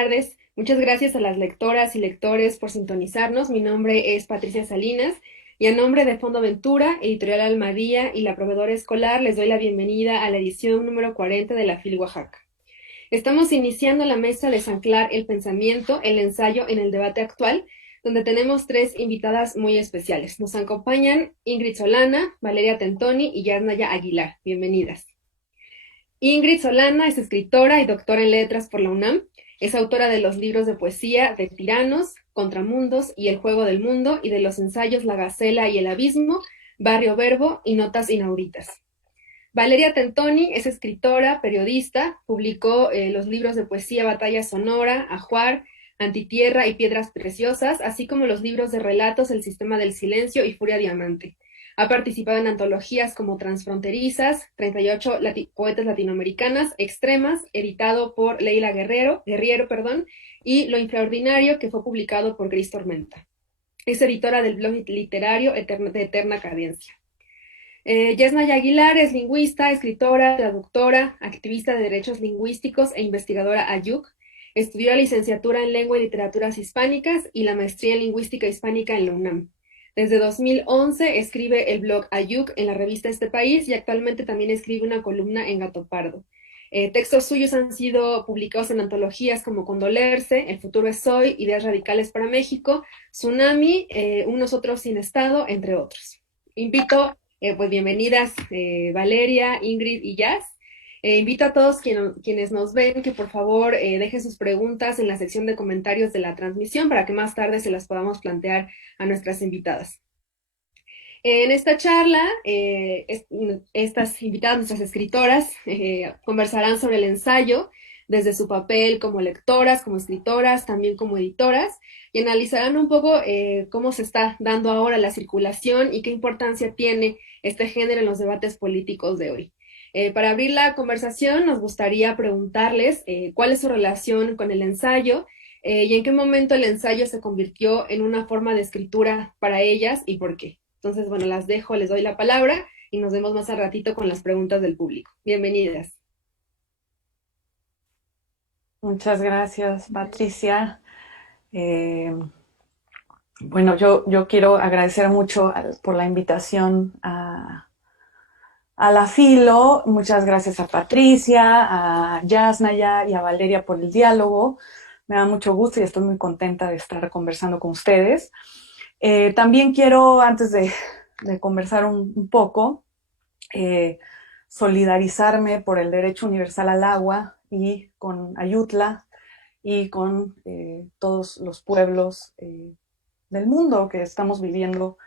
tardes. Muchas gracias a las lectoras y lectores por sintonizarnos. Mi nombre es Patricia Salinas y a nombre de Fondo Ventura, Editorial Almadía y la Proveedora Escolar les doy la bienvenida a la edición número 40 de la FIL Oaxaca. Estamos iniciando la mesa de Desanclar el Pensamiento, el ensayo en el debate actual, donde tenemos tres invitadas muy especiales. Nos acompañan Ingrid Solana, Valeria Tentoni y Yasnaya Aguilar. Bienvenidas. Ingrid Solana es escritora y doctora en letras por la UNAM. Es autora de los libros de poesía de Tiranos, Contramundos y El Juego del Mundo y de los ensayos La Gacela y el Abismo, Barrio Verbo y Notas Inauditas. Valeria Tentoni es escritora, periodista, publicó los libros de poesía Batalla Sonora, Ajuar, Antitierra y Piedras Preciosas, así como los libros de relatos El Sistema del Silencio y Furia Diamante. Ha participado en antologías como Transfronterizas, 38 poetas latinoamericanas, Extremas, editado por Leila Guerriero, y Lo Infraordinario, que fue publicado por Gris Tormenta. Es editora del blog literario de Eterna Cadencia. Yasnaya Aguilar es lingüista, escritora, traductora, activista de derechos lingüísticos e investigadora AYUC. Estudió la licenciatura en Lengua y Literaturas Hispánicas y la maestría en Lingüística Hispánica en la UNAM. Desde 2011 escribe el blog Ayuc en la revista Este País y actualmente también escribe una columna en Gato Pardo. Textos suyos han sido publicados en antologías como Condolerse, El futuro es hoy, Ideas radicales para México, Tsunami, Unos otros sin Estado, entre otros. Invito, pues bienvenidas Valeria, Ingrid y Jazz. Invito a todos quienes nos ven que por favor dejen sus preguntas en la sección de comentarios de la transmisión para que más tarde se las podamos plantear a nuestras invitadas. En esta charla, estas invitadas, nuestras escritoras, conversarán sobre el ensayo desde su papel como lectoras, como escritoras, también como editoras, y analizarán un poco cómo se está dando ahora la circulación y qué importancia tiene este género en los debates políticos de hoy. Para abrir la conversación, nos gustaría preguntarles cuál es su relación con el ensayo y en qué momento el ensayo se convirtió en una forma de escritura para ellas y por qué. Entonces, bueno, las dejo, les doy la palabra y nos vemos más al ratito con las preguntas del público. Bienvenidas. Muchas gracias, Patricia. Eh, bueno, yo quiero agradecer mucho por la invitación a la Filo. Muchas gracias a Patricia, a Yasnaya y a Valeria por el diálogo. Me da mucho gusto y estoy muy contenta de estar conversando con ustedes. También quiero, antes de conversar un poco, solidarizarme por el derecho universal al agua y con Ayutla y con todos los pueblos del mundo que estamos viviendo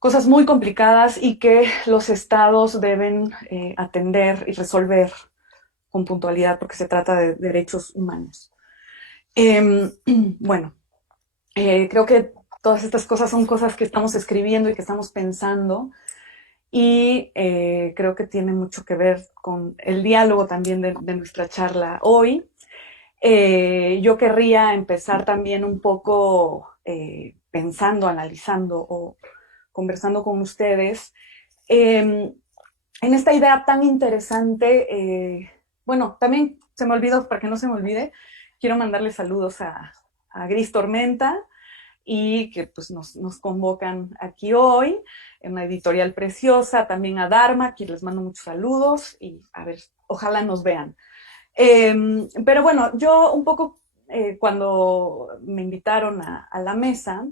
cosas muy complicadas y que los estados deben atender y resolver con puntualidad porque se trata de derechos humanos. Bueno, creo que todas estas cosas son cosas que estamos escribiendo y que estamos pensando y creo que tiene mucho que ver con el diálogo también de nuestra charla hoy. Yo querría empezar también un poco pensando, analizando o conversando con ustedes en esta idea tan interesante. Bueno, también se me olvidó, para que no se me olvide, quiero mandarle saludos a Gris Tormenta y que pues nos convocan aquí hoy, en una editorial preciosa, también a Dharma, que les mando muchos saludos y a ver, ojalá nos vean. Pero bueno, yo un poco cuando me invitaron a la mesa,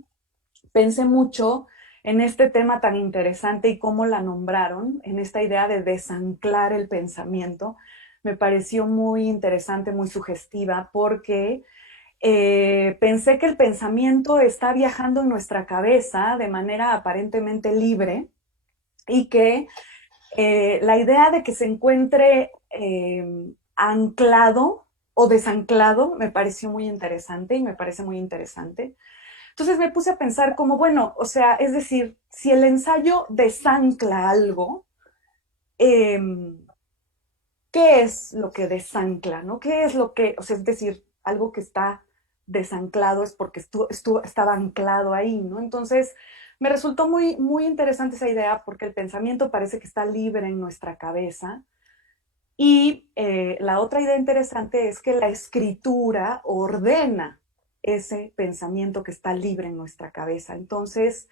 pensé mucho en este tema tan interesante y cómo la nombraron, en esta idea de desanclar el pensamiento. Me pareció muy interesante, muy sugestiva, porque pensé que el pensamiento está viajando en nuestra cabeza de manera aparentemente libre y que la idea de que se encuentre anclado o desanclado me pareció muy interesante y me parece muy interesante. Entonces me puse a pensar como, bueno, o sea, es decir, si el ensayo desancla algo, eh, ¿qué es lo que desancla? ¿No? ¿Qué es lo que, o sea, es decir, algo que está desanclado es porque estaba anclado ahí, ¿no? Entonces me resultó muy, muy interesante esa idea porque el pensamiento parece que está libre en nuestra cabeza Y la otra idea interesante es que la escritura ordena ese pensamiento que está libre en nuestra cabeza. Entonces,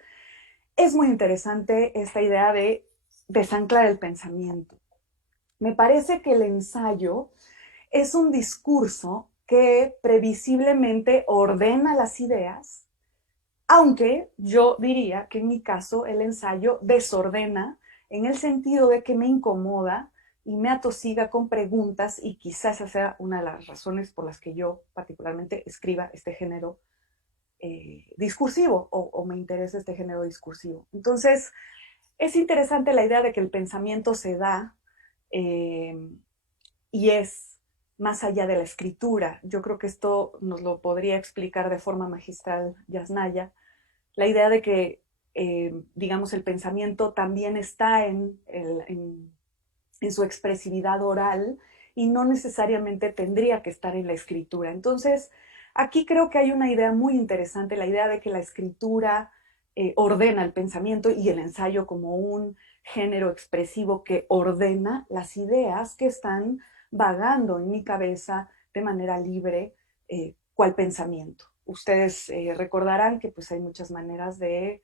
es muy interesante esta idea de desanclar el pensamiento. Me parece que el ensayo es un discurso que previsiblemente ordena las ideas, aunque yo diría que en mi caso el ensayo desordena en el sentido de que me incomoda y me atosiga con preguntas, y quizás esa sea una de las razones por las que yo particularmente escriba este género discursivo, o me interesa este género discursivo. Entonces, es interesante la idea de que el pensamiento se da eh, y es más allá de la escritura. Yo creo que esto nos lo podría explicar de forma magistral Yasnaya, la idea de que, digamos, el pensamiento también está en su expresividad oral y no necesariamente tendría que estar en la escritura. Entonces, aquí creo que hay una idea muy interesante, la idea de que la escritura ordena el pensamiento y el ensayo como un género expresivo que ordena las ideas que están vagando en mi cabeza de manera libre, cual pensamiento. Ustedes recordarán que pues hay muchas maneras de,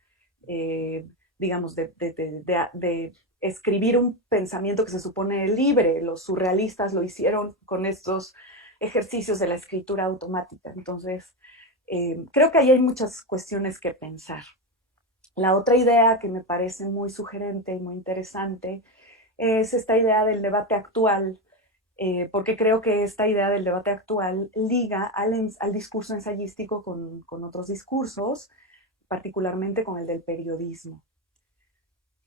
digamos, de escribir un pensamiento que se supone libre. Los surrealistas lo hicieron con estos ejercicios de la escritura automática. Entonces, creo que ahí hay muchas cuestiones que pensar. La otra idea que me parece muy sugerente y muy interesante es esta idea del debate actual, porque creo que esta idea del debate actual liga al discurso ensayístico con otros discursos, particularmente con el del periodismo.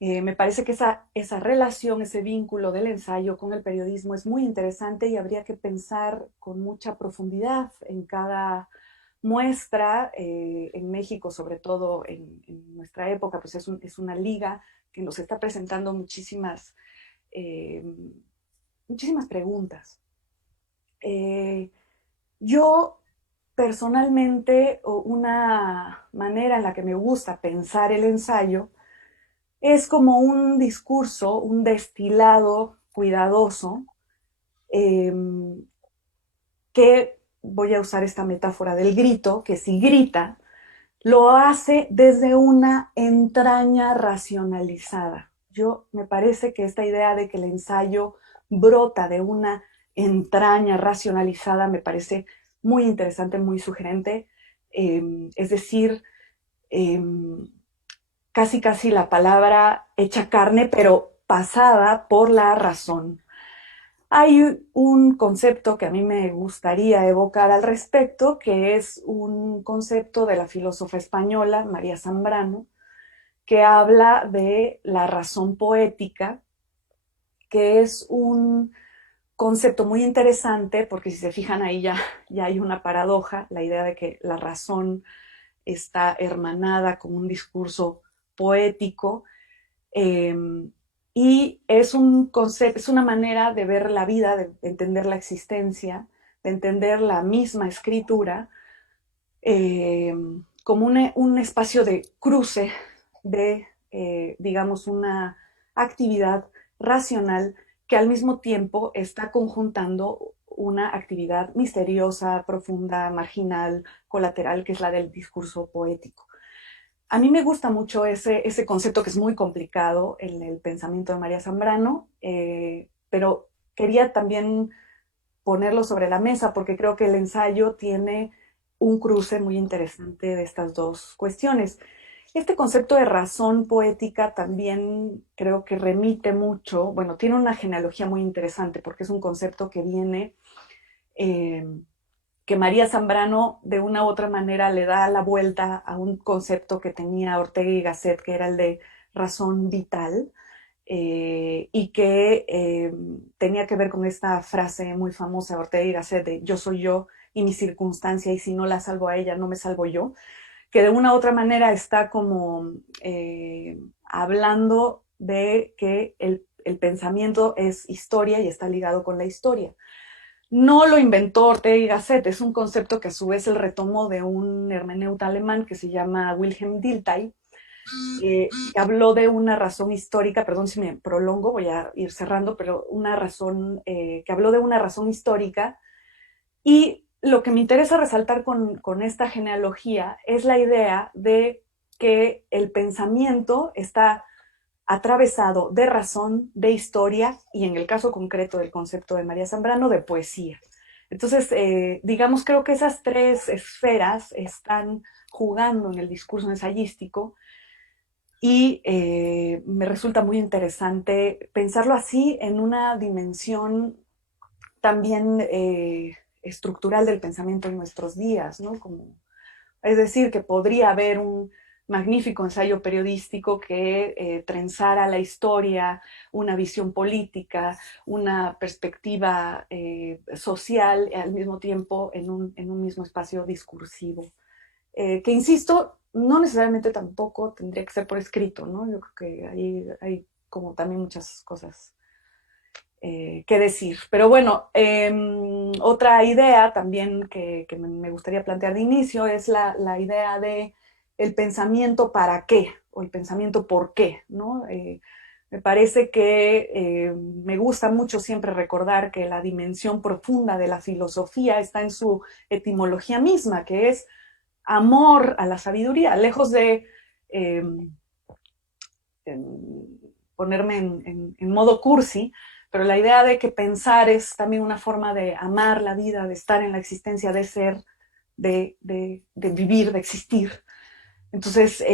Me parece que esa relación, ese vínculo del ensayo con el periodismo es muy interesante y habría que pensar con mucha profundidad en cada muestra. En México, sobre todo en nuestra época, pues es una liga que nos está presentando eh, muchísimas preguntas. Yo personalmente, una manera en la que me gusta pensar el ensayo es como un discurso, un destilado cuidadoso, eh, que voy a usar esta metáfora del grito, que si grita, lo hace desde una entraña racionalizada. Yo me parece que esta idea de que el ensayo brota de una entraña racionalizada me parece muy interesante, muy sugerente. Es decir, eh, casi casi la palabra hecha carne, pero pasada por la razón. Hay un concepto que a mí me gustaría evocar al respecto, que es un concepto de la filósofa española María Zambrano, que habla de la razón poética, que es un concepto muy interesante, porque si se fijan ahí ya hay una paradoja, la idea de que la razón está hermanada con un discurso poético, eh, y es un concepto, es una manera de ver la vida, de entender la existencia, de entender la misma escritura, eh, como un espacio de cruce de, digamos, una actividad racional que al mismo tiempo está conjuntando una actividad misteriosa, profunda, marginal, colateral, que es la del discurso poético. A mí me gusta mucho ese concepto que es muy complicado en el pensamiento de María Zambrano, pero quería también ponerlo sobre la mesa porque creo que el ensayo tiene un cruce muy interesante de estas dos cuestiones. Este concepto de razón poética también creo que remite mucho, bueno, tiene una genealogía muy interesante porque es un concepto que viene, eh, que María Zambrano de una u otra manera le da la vuelta a un concepto que tenía Ortega y Gasset, que era el de razón vital, y que tenía que ver con esta frase muy famosa de Ortega y Gasset de yo soy yo y mi circunstancia, y si no la salvo a ella, no me salvo yo, que de una u otra manera está como hablando de que el pensamiento es historia y está ligado con la historia. No lo inventó Ortega y Gasset, es un concepto que a su vez él retomó de un hermeneuta alemán que se llama Wilhelm Dilthey, que habló de una razón histórica, perdón si me prolongo, voy a ir cerrando, pero una razón, que habló de una razón histórica. Y lo que me interesa resaltar con esta genealogía es la idea de que el pensamiento está atravesado de razón, de historia y en el caso concreto del concepto de María Zambrano, de poesía. Entonces, digamos, creo que esas tres esferas están jugando en el discurso ensayístico y me resulta muy interesante pensarlo así en una dimensión también estructural del pensamiento en nuestros días, ¿no? Como, es decir, que podría haber un magnífico ensayo periodístico que trenzara la historia, una visión política, una perspectiva social al mismo tiempo en un mismo espacio discursivo. Que insisto, no necesariamente tampoco tendría que ser por escrito, ¿no? Yo creo que ahí hay como también muchas cosas que decir. Pero bueno, otra idea también que me gustaría plantear de inicio es la idea de el pensamiento para qué o el pensamiento por qué, ¿no? Me parece que me gusta mucho siempre recordar que la dimensión profunda de la filosofía está en su etimología misma, que es amor a la sabiduría, lejos de eh, ponerme en modo cursi, pero la idea de que pensar es también una forma de amar la vida, de estar en la existencia, de ser, de vivir, de existir. Entonces,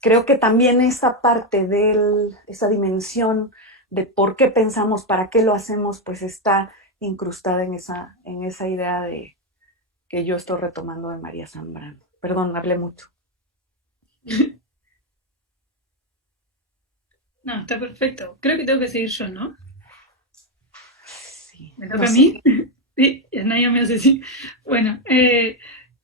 creo que también esa parte de esa dimensión de por qué pensamos, para qué lo hacemos, pues está incrustada en esa idea de que yo estoy retomando de María Zambrano. Perdón, hablé mucho. No, está perfecto. Creo que tengo que seguir yo, ¿no? Sí, ¿Me no toca a sé. mí? Sí, nadie me hace así. Bueno,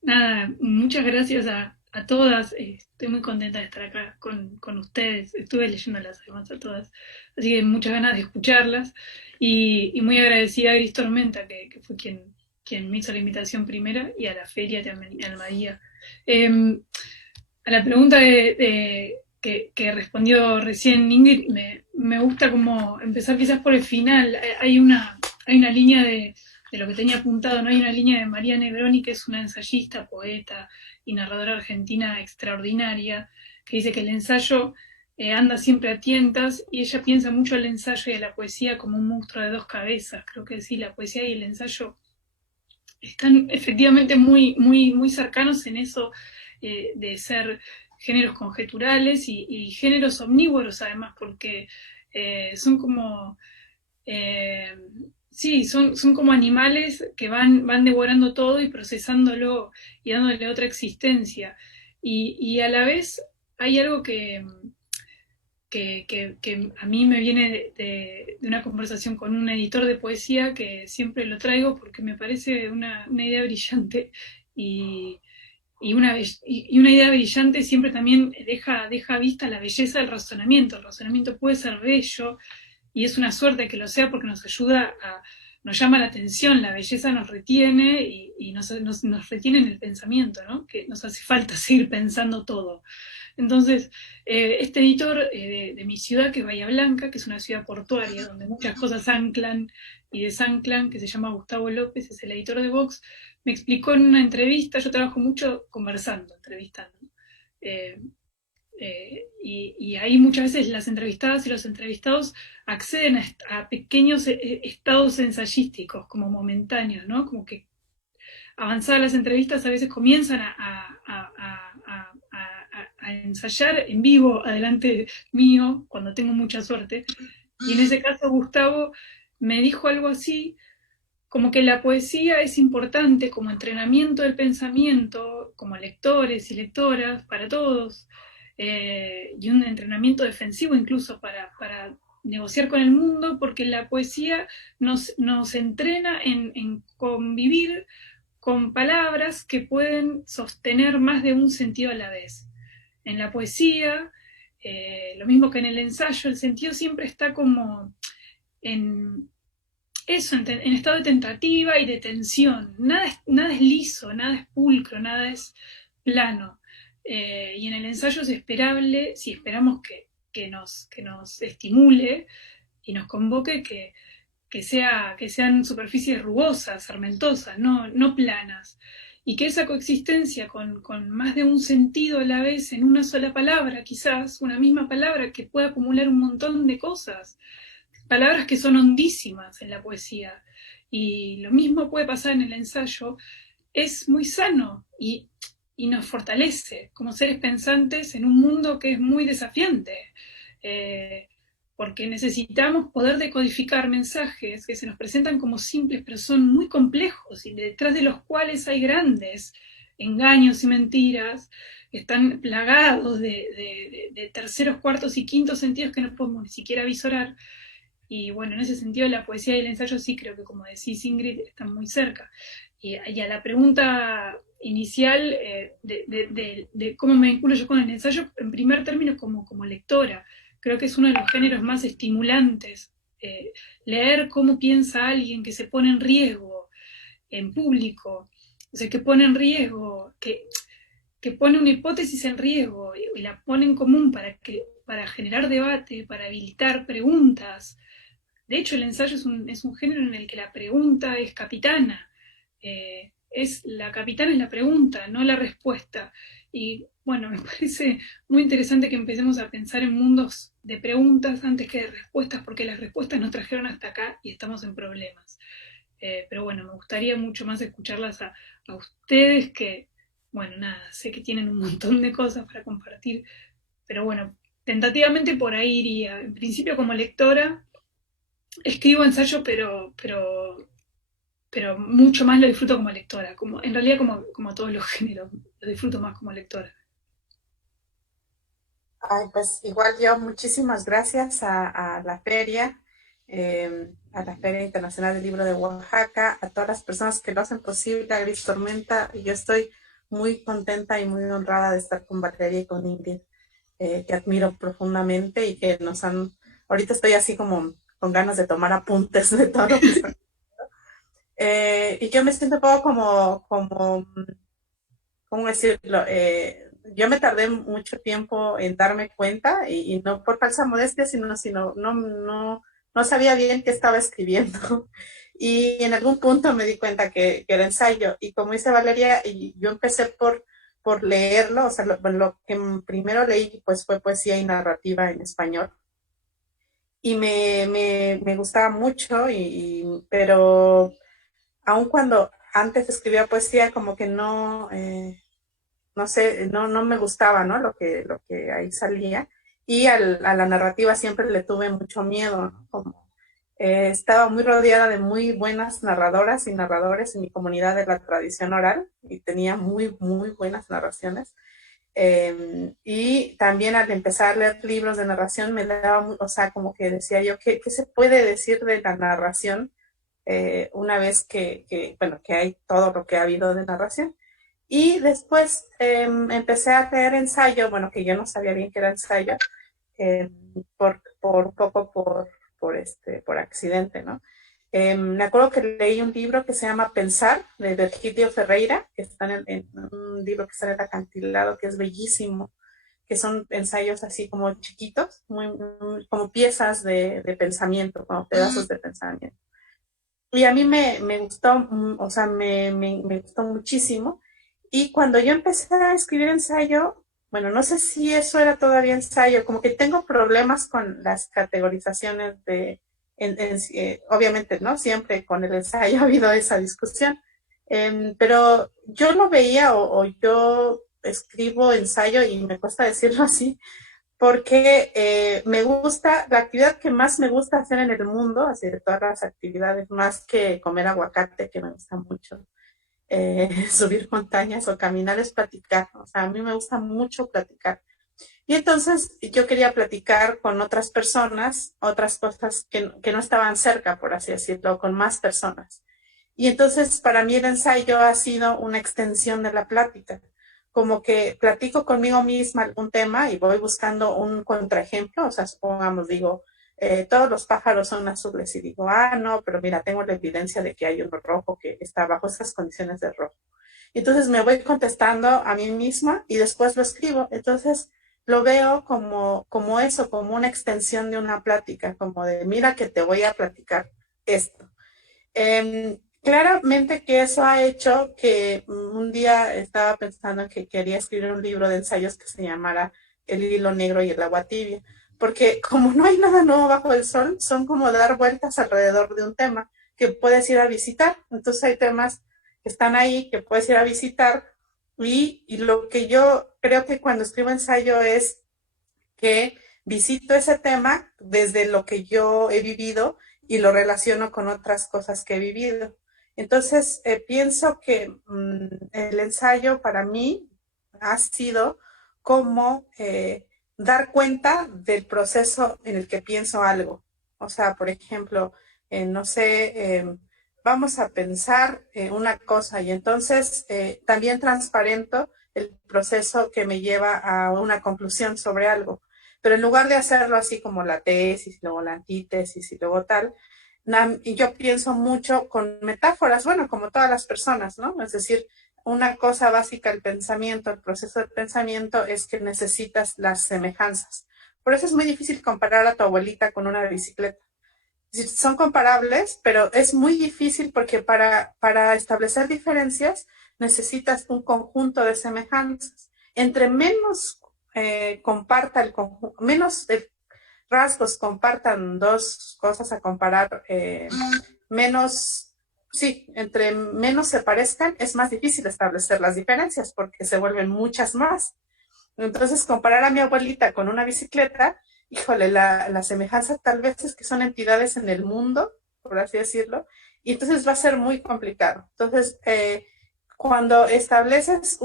nada, muchas gracias a todas. Estoy muy contenta de estar acá con ustedes. Estuve leyéndolas además a todas. Así que muchas ganas de escucharlas. Y muy agradecida a Gris Tormenta, que fue quien me hizo la invitación primera, y a la feria también, a Almadía. A la pregunta que respondió recién Ingrid, me gusta como empezar quizás por el final. Hay una línea de lo que tenía apuntado, ¿no? Hay una línea de María Negroni, que es una ensayista, poeta y narradora argentina extraordinaria, que dice que el ensayo anda siempre a tientas y ella piensa mucho el ensayo y a la poesía como un monstruo de dos cabezas. Creo que sí, la poesía y el ensayo están efectivamente muy cercanos en eso de ser géneros conjeturales y géneros omnívoros además, porque son como, eh, sí, son como animales que van devorando todo y procesándolo y dándole otra existencia. Y a la vez hay algo que a mí me viene de una conversación con un editor de poesía que siempre lo traigo porque me parece una idea brillante y, y una idea brillante siempre también deja vista la belleza del razonamiento. El razonamiento puede ser bello y es una suerte que lo sea porque nos ayuda nos llama la atención, la belleza nos retiene y nos retiene en el pensamiento, ¿no? Que nos hace falta seguir pensando todo. Entonces, este editor de mi ciudad, que es Bahía Blanca, que es una ciudad portuaria, donde muchas cosas anclan y desanclan, que se llama Gustavo López, es el editor de Vox, me explicó en una entrevista, yo trabajo mucho conversando, entrevistando, eh, y ahí muchas veces las entrevistadas y los entrevistados acceden a pequeños estados ensayísticos, como momentáneos, ¿no? Como que avanzadas las entrevistas a veces comienzan a ensayar en vivo adelante mío, cuando tengo mucha suerte. Y en ese caso Gustavo me dijo algo así, como que la poesía es importante como entrenamiento del pensamiento, como lectores y lectoras, para todos, y un entrenamiento defensivo incluso para negociar con el mundo, porque la poesía nos entrena en convivir con palabras que pueden sostener más de un sentido a la vez. En la poesía, lo mismo que en el ensayo, el sentido siempre está como en eso, en estado de tentativa y de tensión. Nada es liso, nada es pulcro, nada es plano. y en el ensayo es esperable, si esperamos que nos estimule y nos convoque, que sean superficies rugosas, sarmentosas, no planas. Y que esa coexistencia con más de un sentido a la vez en una sola palabra, quizás, una misma palabra que pueda acumular un montón de cosas, palabras que son hondísimas en la poesía. Y lo mismo puede pasar en el ensayo, es muy sano y nos fortalece como seres pensantes en un mundo que es muy desafiante. Eh, Porque necesitamos poder decodificar mensajes que se nos presentan como simples, pero son muy complejos y detrás de los cuales hay grandes engaños y mentiras que están plagados de terceros, cuartos y quintos sentidos que no podemos ni siquiera visorar. Y bueno, en ese sentido la poesía y el ensayo sí creo que, como decís Ingrid, están muy cerca. Y a la pregunta inicial de cómo me vinculo yo con el ensayo, en primer término como lectora, creo que es uno de los géneros más estimulantes. Leer cómo piensa alguien que se pone en riesgo en público, o sea, que pone en riesgo, que pone una hipótesis en riesgo y la pone en común para generar debate, para habilitar preguntas. De hecho, el ensayo es un género en el que la pregunta es capitana. La capitana es la pregunta, no la respuesta. Y bueno, me parece muy interesante que empecemos a pensar en mundos de preguntas antes que de respuestas, porque las respuestas nos trajeron hasta acá y estamos en problemas. Pero bueno, me gustaría mucho más escucharlas a ustedes que, bueno, nada, sé que tienen un montón de cosas para compartir, pero bueno, tentativamente por ahí iría. En principio como lectora, escribo ensayo, pero mucho más lo disfruto como lectora, en realidad como todos los géneros, lo disfruto más como lectora. Ay, pues igual yo muchísimas gracias a la Feria Internacional del Libro de Oaxaca, a todas las personas que lo hacen posible, a Gris Tormenta. Yo estoy muy contenta y muy honrada de estar con Valeria y con Ingrid, que admiro profundamente y que ahorita estoy así como con ganas de tomar apuntes de todo lo que están. Y yo me siento un poco ¿cómo decirlo? Yo me tardé mucho tiempo en darme cuenta y no por falsa modestia, sino no sabía bien qué estaba escribiendo. Y en algún punto me di cuenta que era ensayo. Y como dice Valeria, y yo empecé por leerlo, o sea, lo que primero leí pues fue poesía y narrativa en español. Y me gustaba mucho, pero aun cuando antes escribía poesía, como que no sé, no me gustaba, ¿no? Lo que ahí salía. Y a la narrativa siempre le tuve mucho miedo, ¿no? Como estaba muy rodeada de muy buenas narradoras y narradores en mi comunidad de la tradición oral y tenía muy buenas narraciones. Y también al empezar a leer libros de narración me daba, o sea, como que decía yo, ¿qué se puede decir de la narración una vez bueno, que hay todo lo que ha habido de narración? Y después empecé a leer ensayo, bueno, que yo no sabía bien que era ensayo, eh, un poco por accidente, ¿no? Me acuerdo que leí un libro que se llama Pensar, de Virgilio Ferreira, que está en un libro que está en el acantilado, que es bellísimo, que son ensayos así como chiquitos, como piezas de pensamiento, como pedazos de pensamiento. Y a mí me gustó, o sea, me gustó muchísimo. Y cuando yo empecé a escribir ensayo, bueno, no sé si eso era todavía ensayo, como que tengo problemas con las categorizaciones obviamente, ¿no? Siempre con el ensayo ha habido esa discusión. Pero yo lo veía o yo escribo ensayo y me cuesta decirlo así, porque me gusta, la actividad que más me gusta hacer en el mundo, así de todas las actividades, más que comer aguacate, que me gusta mucho, subir montañas o caminar, es platicar. O sea, a mí me gusta mucho platicar. Y entonces yo quería platicar con otras personas, otras cosas que no estaban cerca, por así decirlo, con más personas. Y entonces para mí el ensayo ha sido una extensión de la plática, como que platico conmigo misma algún tema y voy buscando un contraejemplo, o sea, supongamos, digo, todos los pájaros son azules y digo, no, pero mira, tengo la evidencia de que hay uno rojo que está bajo esas condiciones de rojo. Entonces me voy contestando a mí misma y después lo escribo. Entonces lo veo como eso, como una extensión de una plática, como de, mira que te voy a platicar esto. Claramente que eso ha hecho que un día estaba pensando que quería escribir un libro de ensayos que se llamara El hilo negro y el agua tibia, porque como no hay nada nuevo bajo el sol, son como dar vueltas alrededor de un tema que puedes ir a visitar. Entonces hay temas que están ahí que puedes ir a visitar y lo que yo creo que cuando escribo ensayo es que visito ese tema desde lo que yo he vivido y lo relaciono con otras cosas que he vivido. Entonces, pienso que el ensayo para mí ha sido como dar cuenta del proceso en el que pienso algo. O sea, por ejemplo, no sé, vamos a pensar una cosa y entonces también transparento el proceso que me lleva a una conclusión sobre algo. Pero en lugar de hacerlo así como la tesis, luego la antítesis y luego tal, yo pienso mucho con metáforas, bueno, como todas las personas, ¿no? Es decir, una cosa básica del pensamiento, el proceso del pensamiento, es que necesitas las semejanzas. Por eso es muy difícil comparar a tu abuelita con una bicicleta. Es decir, son comparables, pero es muy difícil porque para establecer diferencias necesitas un conjunto de semejanzas. Entre menos comparta el conjunto, menos rasgos compartan dos cosas a comparar, menos, sí, entre menos se parezcan, es más difícil establecer las diferencias porque se vuelven muchas más. Entonces, comparar a mi abuelita con una bicicleta, híjole, la semejanza tal vez es que son entidades en el mundo, por así decirlo, y entonces va a ser muy complicado. Entonces, cuando estableces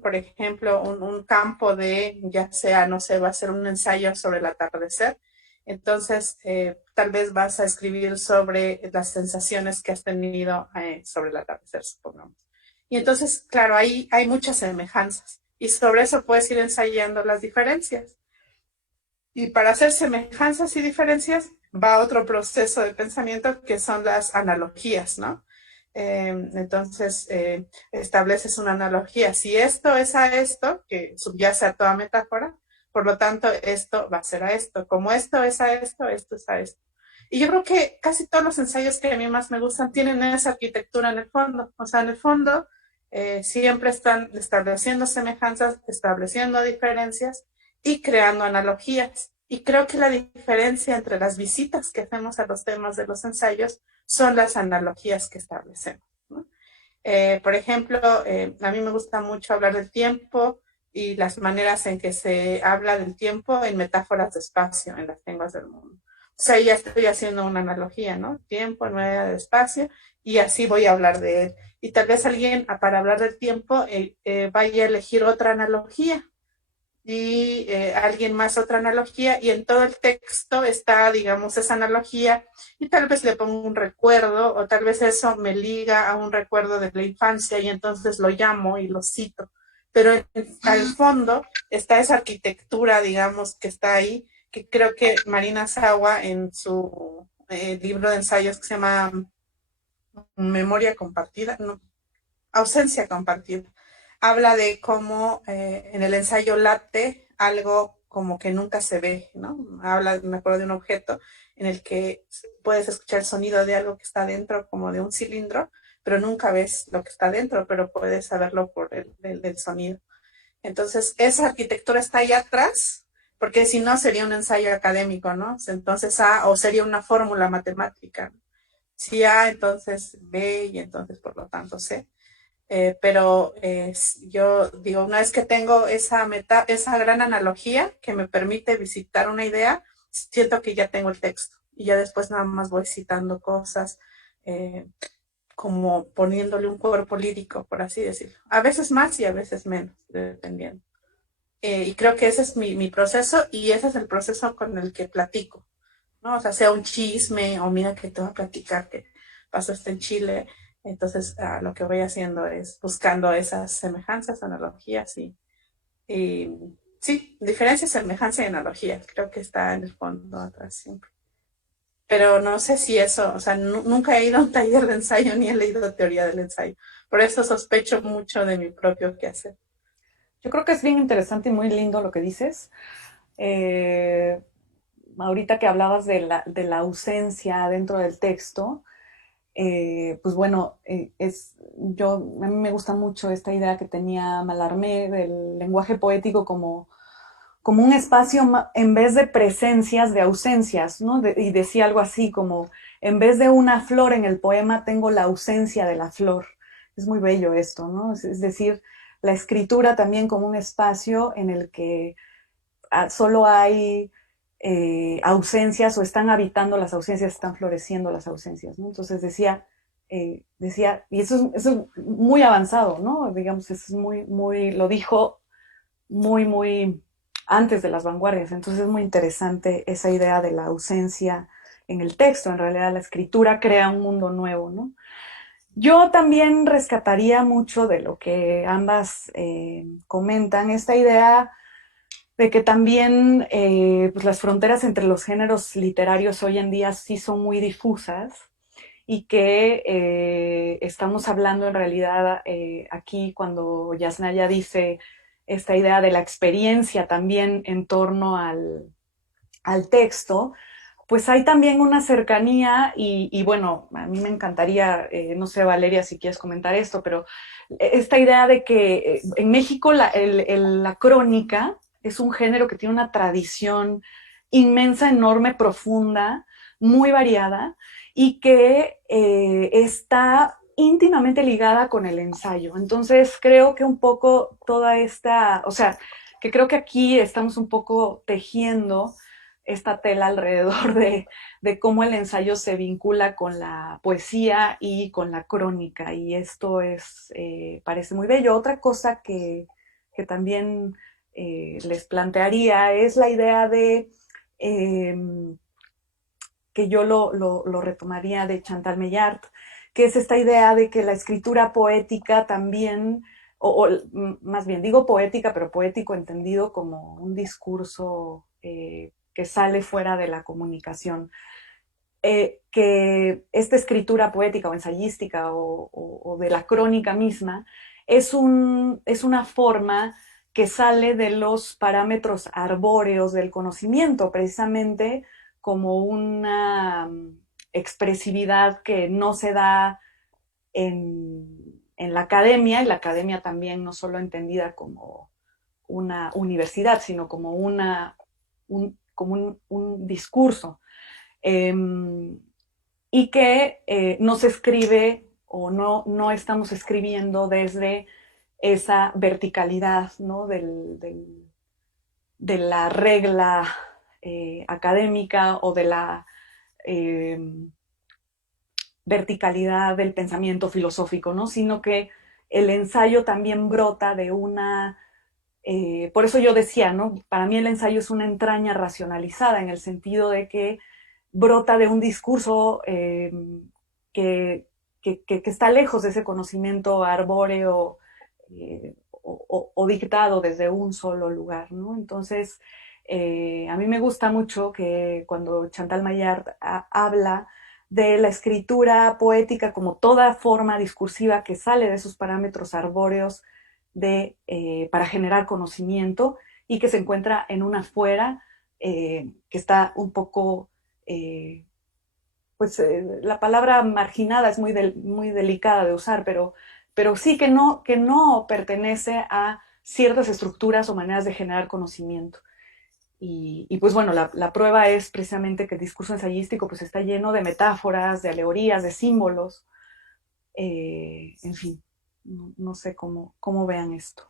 por ejemplo, un campo de, ya sea, no sé, va a ser un ensayo sobre el atardecer, entonces tal vez vas a escribir sobre las sensaciones que has tenido sobre el atardecer, supongamos. Y entonces, claro, ahí hay muchas semejanzas y sobre eso puedes ir ensayando las diferencias. Y para hacer semejanzas y diferencias va otro proceso de pensamiento que son las analogías, ¿no? Entonces, estableces una analogía. Si esto es a esto, que subyace a toda metáfora, por lo tanto, esto va a ser a esto. Como esto es a esto, esto es a esto. Y yo creo que casi todos los ensayos que a mí más me gustan tienen esa arquitectura en el fondo. O sea, en el fondo siempre están estableciendo semejanzas, estableciendo diferencias y creando analogías. Y creo que la diferencia entre las visitas que hacemos a los temas de los ensayos son las analogías que establecemos, ¿no? Por ejemplo, a mí me gusta mucho hablar del tiempo y las maneras en que se habla del tiempo en metáforas de espacio en las lenguas del mundo. O sea, ya estoy haciendo una analogía, ¿no? Tiempo, nueva de espacio, y así voy a hablar de él. Y tal vez alguien, para hablar del tiempo, vaya a elegir otra analogía y alguien más otra analogía y en todo el texto está, digamos, esa analogía y tal vez le pongo un recuerdo o tal vez eso me liga a un recuerdo de la infancia y entonces lo llamo y lo cito. Pero al fondo está esa arquitectura, digamos, que está ahí, que creo que Marina Sawa en su libro de ensayos que se llama Memoria Compartida, no, Ausencia Compartida, habla de cómo en el ensayo late algo como que nunca se ve, ¿no? Habla, me acuerdo de un objeto en el que puedes escuchar el sonido de algo que está dentro, como de un cilindro, pero nunca ves lo que está dentro, pero puedes saberlo por el sonido. Entonces, esa arquitectura está ahí atrás, porque si no sería un ensayo académico, ¿no? Entonces, o sería una fórmula matemática. Si A, entonces B, y entonces, por lo tanto, C. Pero yo digo, una vez que tengo esa gran analogía que me permite visitar una idea, siento que ya tengo el texto y ya después nada más voy citando cosas, como poniéndole un cuerpo lírico, por así decirlo. A veces más y a veces menos, dependiendo. Y creo que ese es mi proceso y ese es el proceso con el que platico, ¿no? O sea un chisme o mira que te voy a platicar que pasó esto en Chile. Entonces, lo que voy haciendo es buscando esas semejanzas, analogías y sí, diferencias, semejanza y analogías. Creo que está en el fondo atrás siempre. Pero no sé si eso, o sea, nunca he ido a un taller de ensayo ni he leído teoría del ensayo, por eso sospecho mucho de mi propio quehacer. Yo creo que es bien interesante y muy lindo lo que dices. Eh, Ahorita que hablabas de la ausencia dentro del texto, pues bueno, a mí me gusta mucho esta idea que tenía Mallarmé del lenguaje poético como un espacio en vez de presencias, de ausencias, ¿no? Y decía algo así como, en vez de una flor en el poema, tengo la ausencia de la flor. Es muy bello esto, ¿no? Es decir, la escritura también como un espacio en el que solo hay ausencias o están habitando las ausencias, están floreciendo las ausencias, ¿no? Entonces decía, y eso es muy avanzado, ¿no? Digamos, eso es lo dijo muy antes de las vanguardias. Entonces es muy interesante esa idea de la ausencia en el texto. En realidad la escritura crea un mundo nuevo, ¿no? Yo también rescataría mucho de lo que ambas comentan, esta idea de que también pues las fronteras entre los géneros literarios hoy en día sí son muy difusas y que estamos hablando en realidad aquí cuando Yasnaya dice esta idea de la experiencia también en torno al texto, pues hay también una cercanía y bueno, a mí me encantaría, no sé Valeria si quieres comentar esto, pero esta idea de que en México la crónica es un género que tiene una tradición inmensa, enorme, profunda, muy variada y que está íntimamente ligada con el ensayo. Entonces creo que un poco toda esta, o sea, que creo que aquí estamos un poco tejiendo esta tela alrededor de cómo el ensayo se vincula con la poesía y con la crónica. Y esto parece muy bello. Otra cosa que también les plantearía es la idea de eh, que yo lo retomaría de Chantal Meillard, que es esta idea de que la escritura poética también, más bien digo poética, pero poético entendido como un discurso que sale fuera de la comunicación. Que esta escritura poética o ensayística o de la crónica misma es una forma que sale de los parámetros arbóreos del conocimiento, precisamente como una expresividad que no se da en la academia, y la academia también no solo entendida como una universidad, sino como un discurso. Y que no se escribe o no estamos escribiendo desde esa verticalidad, ¿no? De la regla académica o de la verticalidad del pensamiento filosófico, ¿no? Sino que el ensayo también brota de una... por eso yo decía, ¿no? Para mí el ensayo es una entraña racionalizada en el sentido de que brota de un discurso que está lejos de ese conocimiento arbóreo o dictado desde un solo lugar, ¿no? Entonces, a mí me gusta mucho que cuando Chantal Maillard habla de la escritura poética como toda forma discursiva que sale de esos parámetros arbóreos para generar conocimiento y que se encuentra en una fuera que está un poco la palabra marginada es muy delicada de usar, pero sí que no pertenece a ciertas estructuras o maneras de generar conocimiento. Y pues bueno, la prueba es precisamente que el discurso ensayístico pues está lleno de metáforas, de alegorías, de símbolos, en fin, no sé cómo vean esto.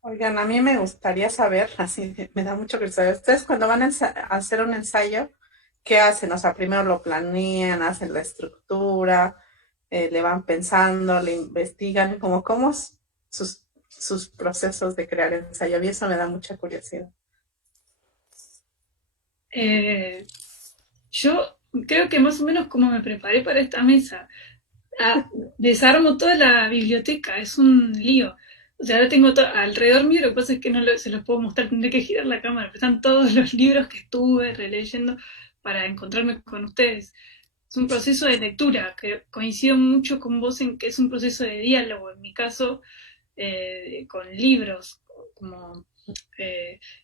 Oigan, a mí me gustaría saber, así me da mucho curiosidad, ustedes cuando van a hacer un ensayo, ¿qué hacen? O sea, primero lo planean, hacen la estructura, le van pensando, le investigan, como cómo sus procesos de crear ensayo. Y eso me da mucha curiosidad. Yo creo que más o menos como me preparé para esta mesa, desarmo toda la biblioteca, es un lío. O sea, ahora tengo alrededor mío, lo que pasa es que no se los puedo mostrar, tendré que girar la cámara, pero están todos los libros que estuve releyendo para encontrarme con ustedes. es un proceso de lectura, que coincido mucho con vos en que es un proceso de diálogo, en mi caso, con libros, como,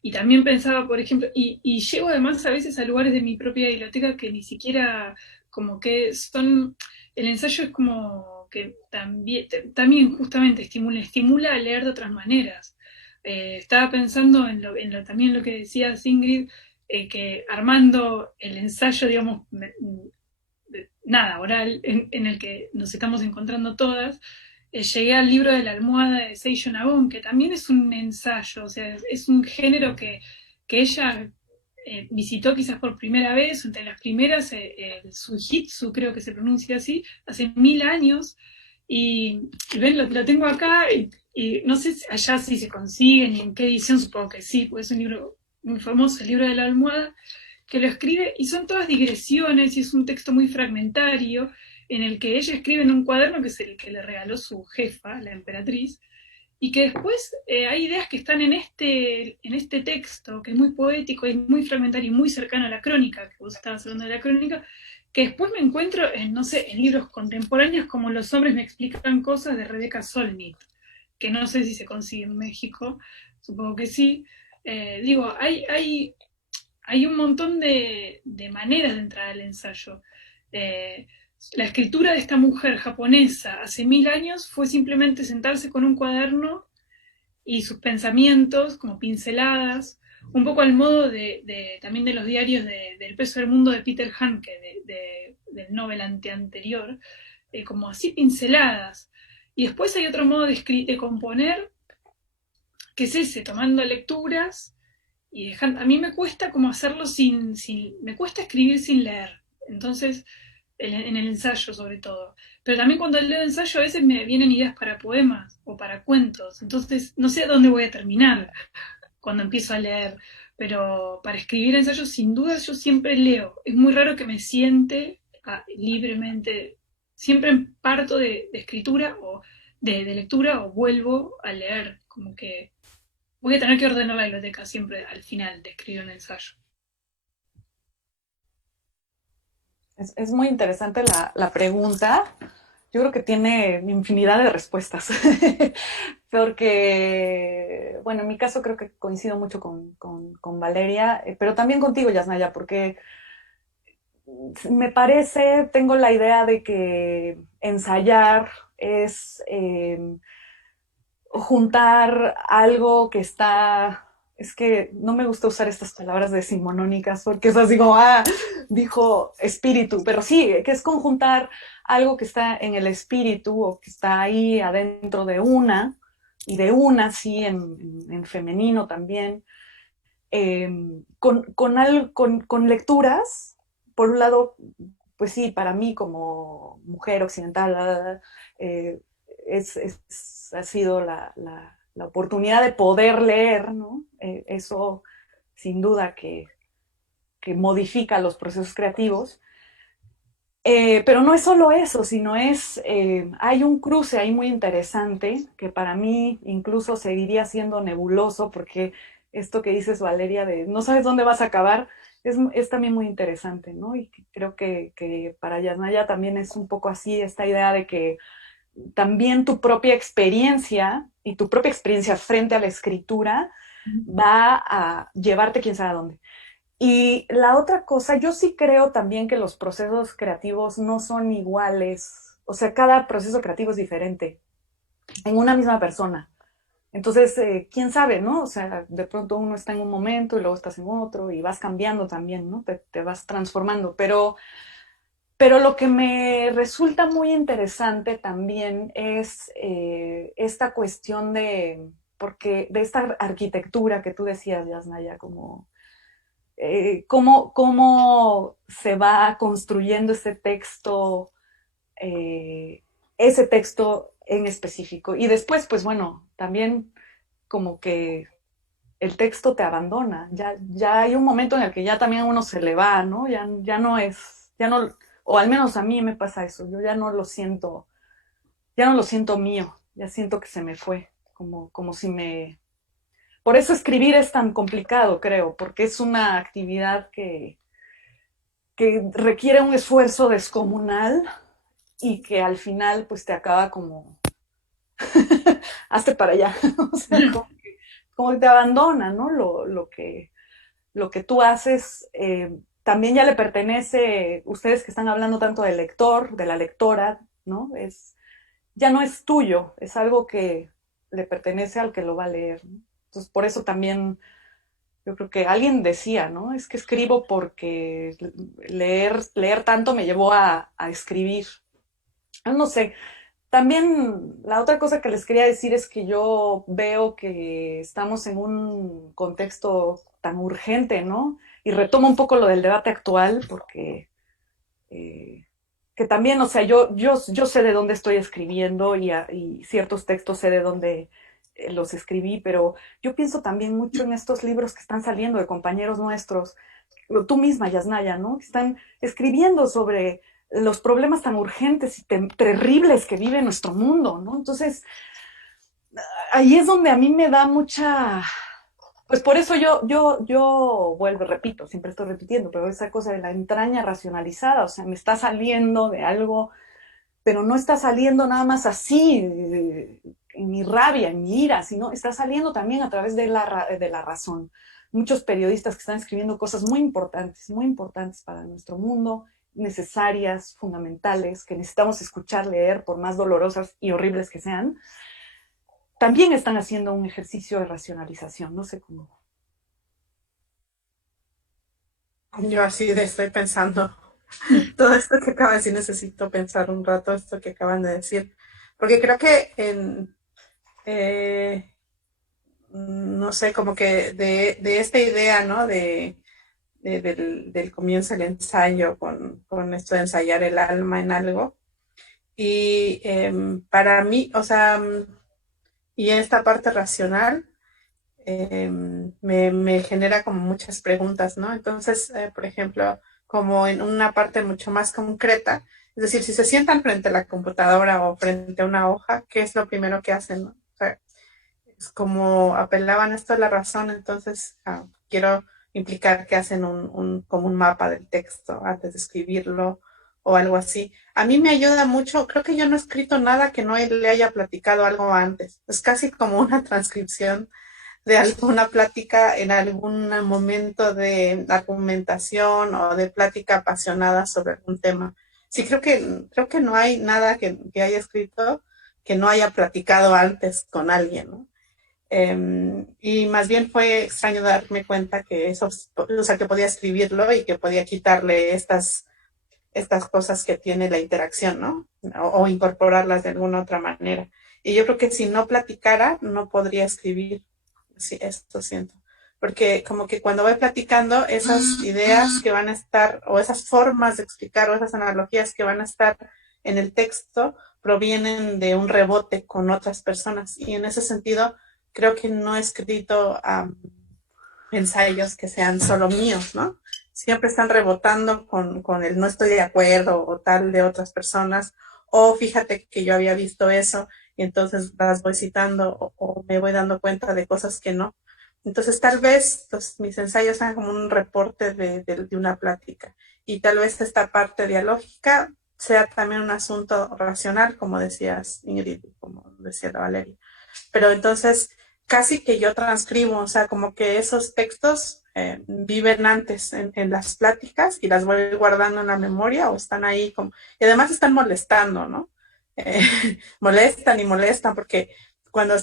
y también pensaba, por ejemplo, y llego además a veces a lugares de mi propia biblioteca que ni siquiera como que son, el ensayo es como que también justamente estimula a leer de otras maneras. Estaba pensando también lo que decía Ingrid, que armando el ensayo, digamos, nada, oral, en el que nos estamos encontrando todas, llegué al libro de la almohada de Seiyun Nabun, que también es un ensayo, o sea, es un género que ella visitó quizás por primera vez, entre las primeras, el Sujitsu, creo que se pronuncia así, hace 1000 años, y ven, lo tengo acá, y no sé allá si se consigue, ni en qué edición, supongo que sí, porque es un libro muy famoso, el libro de la almohada, que lo escribe, y son todas digresiones, y es un texto muy fragmentario, en el que ella escribe en un cuaderno que es el que le regaló su jefa, la emperatriz, y que después hay ideas que están en este texto, que es muy poético, y muy fragmentario, y muy cercano a la crónica, que vos estabas hablando de la crónica, que después me encuentro en, no sé, en libros contemporáneos como Los hombres me explican cosas de Rebecca Solnit, que no sé si se consigue en México, supongo que sí. Digo, hay un montón de maneras de entrar al ensayo. Eh, la escritura de esta mujer japonesa hace 1000 años fue simplemente sentarse con un cuaderno y sus pensamientos como pinceladas, un poco al modo también de los diarios del peso del mundo de Peter Handke, del Nobel anterior, como así pinceladas. Y después hay otro modo de componer, que es ese, tomando lecturas y dejando, a mí me cuesta como hacerlo me cuesta escribir sin leer, entonces, en el ensayo sobre todo. Pero también cuando leo ensayo a veces me vienen ideas para poemas o para cuentos, entonces no sé a dónde voy a terminar cuando empiezo a leer, pero para escribir ensayos sin duda yo siempre leo. Es muy raro que me siente libremente, siempre parto de escritura o de lectura o vuelvo a leer, como que voy a tener que ordenar la biblioteca siempre al final de escribir un ensayo. Es muy interesante la pregunta. Yo creo que tiene infinidad de respuestas. Porque, bueno, en mi caso creo que coincido mucho con Valeria, pero también contigo, Yasnaya, porque me parece, tengo la idea de que ensayar es juntar algo que está, es que no me gusta usar estas palabras decimonónicas porque es así como, dijo espíritu, pero sí, que es conjuntar algo que está en el espíritu o que está ahí adentro de una, y de una, sí, en femenino también, con lecturas, por un lado, pues sí, para mí como mujer occidental, eh, ha sido la oportunidad de poder leer, ¿no? Eso sin duda que modifica los procesos creativos. Pero no es solo eso, sino hay un cruce ahí muy interesante que para mí incluso seguiría siendo nebuloso porque esto que dices, Valeria, de no sabes dónde vas a acabar, es también muy interesante, ¿no? Y creo que para Yasnaya también es un poco así esta idea de que también tu propia experiencia y tu propia experiencia frente a la escritura va a llevarte quién sabe a dónde. Y la otra cosa, yo sí creo también que los procesos creativos no son iguales, o sea, cada proceso creativo es diferente en una misma persona. Entonces, quién sabe, ¿no? O sea, de pronto uno está en un momento y luego estás en otro y vas cambiando también, ¿no? Te vas transformando. Pero lo que me resulta muy interesante también es esta cuestión porque de esta arquitectura que tú decías, Yasnaya, como cómo se va construyendo eh, ese texto en específico. Y después, pues bueno, también como que el texto te abandona, ya hay un momento en el que ya también a uno se le va, ¿no? Ya no es, ya no, o al menos a mí me pasa eso, yo ya no lo siento mío, ya siento que se me fue, como si me... Por eso escribir es tan complicado, creo, porque es una actividad que requiere un esfuerzo descomunal y que al final pues te acaba como, hazte para allá, o sea, como que te abandona, ¿no? Lo que tú haces también ya le pertenece, ustedes que están hablando tanto del lector, de la lectora, ¿no? Ya no es tuyo, es algo que le pertenece al que lo va a leer, ¿no? Entonces, por eso también yo creo que alguien decía, ¿no? Es que escribo porque leer tanto me llevó a escribir. No sé, también la otra cosa que les quería decir es que yo veo que estamos en un contexto tan urgente, ¿no? Y retomo un poco lo del debate actual, porque que también, o sea, yo sé de dónde estoy escribiendo y ciertos textos sé de dónde los escribí, pero yo pienso también mucho en estos libros que están saliendo de compañeros nuestros, tú misma, Yasnaya, ¿no? Que están escribiendo sobre los problemas tan urgentes y terribles que vive nuestro mundo, ¿no? Entonces, ahí es donde a mí me da mucha, pues por eso yo vuelvo, repito, siempre estoy repitiendo, pero esa cosa de la entraña racionalizada, o sea, me está saliendo de algo, pero no está saliendo nada más así, en mi rabia, en mi ira, sino está saliendo también a través de la razón. Muchos periodistas que están escribiendo cosas muy importantes para nuestro mundo, necesarias, fundamentales, que necesitamos escuchar, leer, por más dolorosas y horribles que sean, también están haciendo un ejercicio de racionalización, no sé cómo. Yo así estoy pensando todo esto que acaba de decir, necesito pensar un rato esto que acaban de decir, porque creo que no sé, como que de esta idea, ¿no? Del comienzo del ensayo con esto de ensayar el alma en algo. Y para mí, o sea, y esta parte racional me genera como muchas preguntas, ¿no? Entonces, por ejemplo, como en una parte mucho más concreta, es decir, si se sientan frente a la computadora o frente a una hoja, ¿qué es lo primero que hacen, no? O sea, es como apelaban esto a la razón, entonces quiero implicar que hacen como un mapa del texto antes de escribirlo o algo así. A mí me ayuda mucho, creo que yo no he escrito nada que no le haya platicado algo antes. Es casi como una transcripción de alguna plática en algún momento de argumentación o de plática apasionada sobre algún tema. Sí, creo que no hay nada que haya escrito que no haya platicado antes con alguien, ¿no? Y más bien fue extraño darme cuenta que eso, o sea, que podía escribirlo y que podía quitarle estas cosas que tiene la interacción, ¿no? O incorporarlas de alguna otra manera. Y yo creo que si no platicara, no podría escribir. Sí, esto siento. Porque como que cuando voy platicando, esas ideas que van a estar, o esas formas de explicar, o esas analogías que van a estar en el texto, provienen de un rebote con otras personas. Y en ese sentido, creo que no he escrito ensayos que sean solo míos, ¿no? Siempre están rebotando con el no estoy de acuerdo o tal de otras personas, o fíjate que yo había visto eso y entonces las voy citando o me voy dando cuenta de cosas que no. Entonces tal vez mis ensayos sean como un reporte de una plática y tal vez esta parte dialógica sea también un asunto racional, como decías Ingrid, como decía la Valeria. Pero entonces casi que yo transcribo, o sea, como que esos textos viven antes en las pláticas y las voy guardando en la memoria o están ahí como, y además están molestando, ¿no? Eh, molestan y molestan porque cuando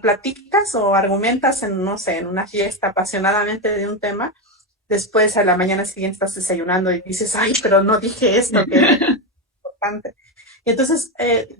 platicas o argumentas en, no sé, en una fiesta apasionadamente de un tema, después a la mañana siguiente estás desayunando y dices, ay, pero no dije esto, que era importante. Y entonces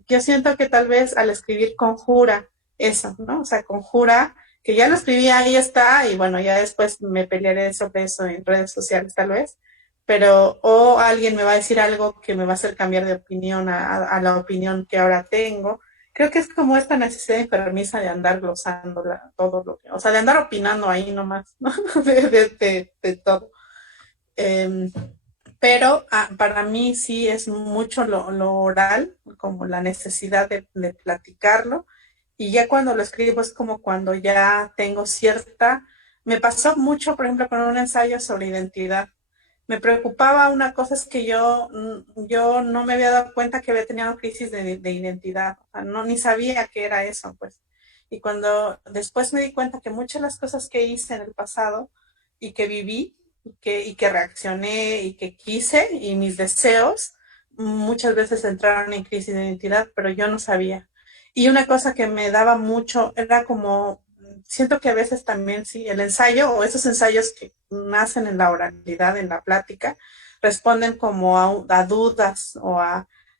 yo siento que tal vez al escribir conjura eso, ¿no? O sea, conjura que ya lo escribí, ahí está, y bueno, ya después me pelearé sobre eso en redes sociales tal vez, pero o alguien me va a decir algo que me va a hacer cambiar de opinión a la opinión que ahora tengo. Creo que es como esta necesidad enfermiza de andar glosando todo lo que, o sea, de andar opinando ahí nomás, ¿no? de todo. Eh, pero para mí sí es mucho lo oral, como la necesidad de platicarlo. Y ya cuando lo escribo es como cuando ya tengo cierta Me pasó mucho, por ejemplo, con un ensayo sobre identidad. Me preocupaba una cosa, es que yo no me había dado cuenta que había tenido crisis de identidad, o sea, no, ni sabía qué era eso, pues. Y cuando después me di cuenta que muchas de las cosas que hice en el pasado y que viví y que reaccioné y que quise y mis deseos muchas veces entraron en crisis de identidad, pero yo no sabía. Y una cosa que me daba mucho era como, siento que a veces también, sí, el ensayo o esos ensayos que nacen en la oralidad, en la plática, responden como a dudas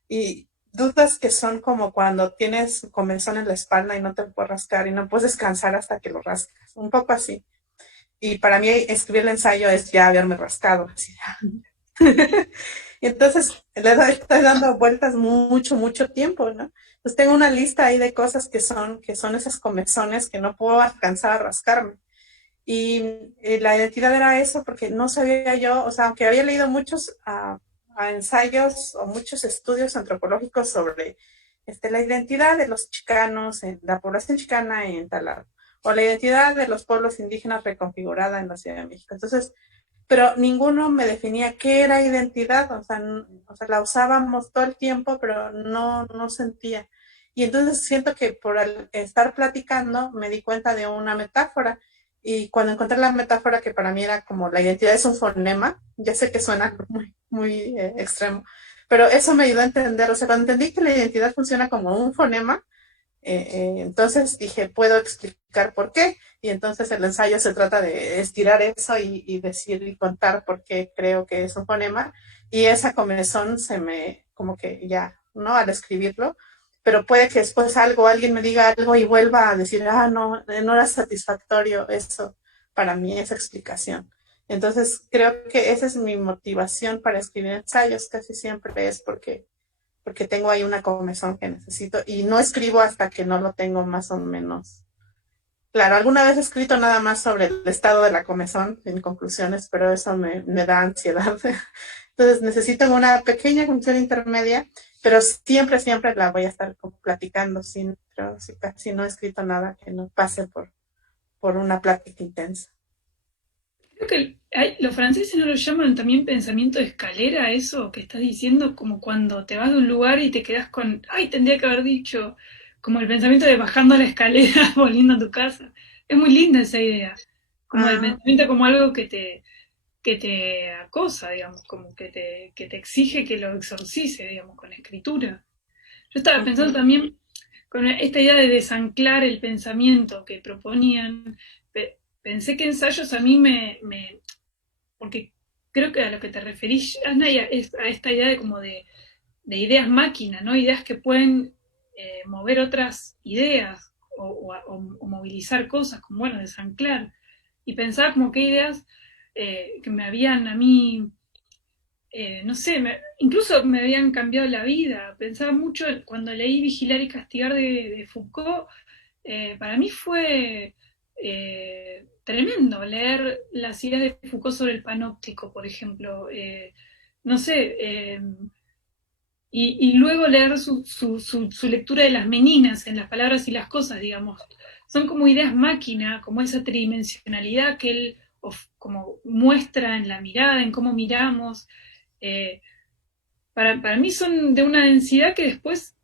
y dudas que son como cuando tienes comezón en la espalda y no te puedes rascar y no puedes descansar hasta que lo rascas, un poco así. Y para mí escribir el ensayo es ya haberme rascado, así. Y entonces estoy dando vueltas mucho, mucho tiempo, ¿no? Pues tengo una lista ahí de cosas que son esas comezones que no puedo alcanzar a rascarme. Y la identidad era eso, porque no sabía yo, o sea, aunque había leído muchos ensayos o muchos estudios antropológicos sobre la identidad de los chicanos, en la población chicana en Talar, o la identidad de los pueblos indígenas reconfigurada en la Ciudad de México. Entonces, pero ninguno me definía qué era identidad, o sea, la usábamos todo el tiempo, pero no sentía. Y entonces siento que por estar platicando me di cuenta de una metáfora. Y cuando encontré la metáfora que para mí era como la identidad es un fonema, ya sé que suena muy, muy extremo, pero eso me ayudó a entender, o sea, cuando entendí que la identidad funciona como un fonema, entonces dije, puedo explicar por qué. Y entonces el ensayo se trata de estirar eso y decir y contar por qué creo que es un fonema. Y esa comezón se me, como que ya, ¿no? Al escribirlo. Pero puede que después alguien me diga algo y vuelva a decir, no, no era satisfactorio eso para mí, esa explicación. Entonces creo que esa es mi motivación para escribir ensayos, casi siempre es porque tengo ahí una comezón que necesito y no escribo hasta que no lo tengo más o menos. Claro, alguna vez he escrito nada más sobre el estado de la comezón en conclusiones, pero eso me da ansiedad. Entonces necesito una pequeña conclusión intermedia, pero siempre, siempre la voy a estar como platicando, pero casi no he escrito nada que no pase por una plática intensa. Creo que los franceses no lo llaman también pensamiento de escalera, eso que estás diciendo, como cuando te vas de un lugar y te quedas con, ay, tendría que haber dicho, como el pensamiento de bajando la escalera, volviendo a tu casa. Es muy linda esa idea, como el Ah, pensamiento como algo que te acosa, digamos, como que te exige que lo exorcice, digamos, con escritura. Yo estaba pensando uh-huh. también con esta idea de desanclar el pensamiento que proponían. Pensé que ensayos a mí porque creo que a lo que te referís, Anaya, es a esta idea de como de ideas máquina, ¿no? Ideas que pueden mover otras ideas o movilizar cosas, como bueno, desanclar. Y pensaba como qué ideas que me habían a mí, no sé, incluso me habían cambiado la vida. Pensaba mucho cuando leí Vigilar y Castigar de Foucault, para mí fue tremendo leer las ideas de Foucault sobre el panóptico, por ejemplo. No sé, y luego leer su lectura de las meninas en las palabras y las cosas, digamos. Son como ideas máquina, como esa tridimensionalidad que él como muestra en la mirada, en cómo miramos. Eh, para mí son de una densidad que después,